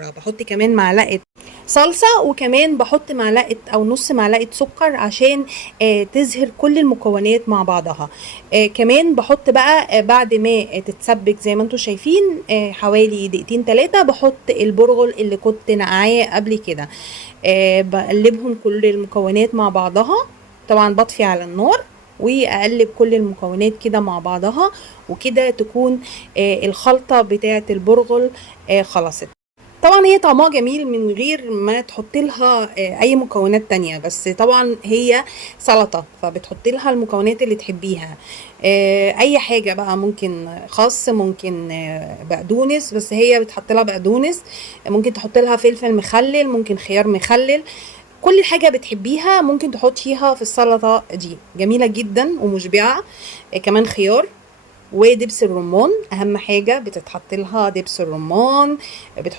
بحط كمان معلقة صلصة، وكمان بحط معلقة أو نص معلقة سكر عشان تزهر كل المكونات مع بعضها. كمان بحط بقى بعد ما تتسبك زي ما انتوا شايفين حوالي دقيقتين 3 بحط البرغل اللي كنت نقعاه قبل كده. بقلبهم كل المكونات مع بعضها، طبعا بطفي على النار واقلب كل المكونات كده مع بعضها، وكده تكون الخلطة بتاعة البرغل خلصت. طبعا هي طعمها جميل من غير ما تحط لها اي مكونات تانية، بس طبعا هي سلطة فبتحط لها المكونات اللي تحبيها. اي حاجة بقى، ممكن خس، ممكن بقدونس، بس هي بتحط لها بقدونس. ممكن تحط لها فلفل مخلل، ممكن خيار مخلل. كل حاجة بتحبيها ممكن تحطيها في السلطة دي، جميلة جدا ومشبعة. كمان خيار ودبس الرمان، اهم حاجة بتتحط لها دبس الرمان.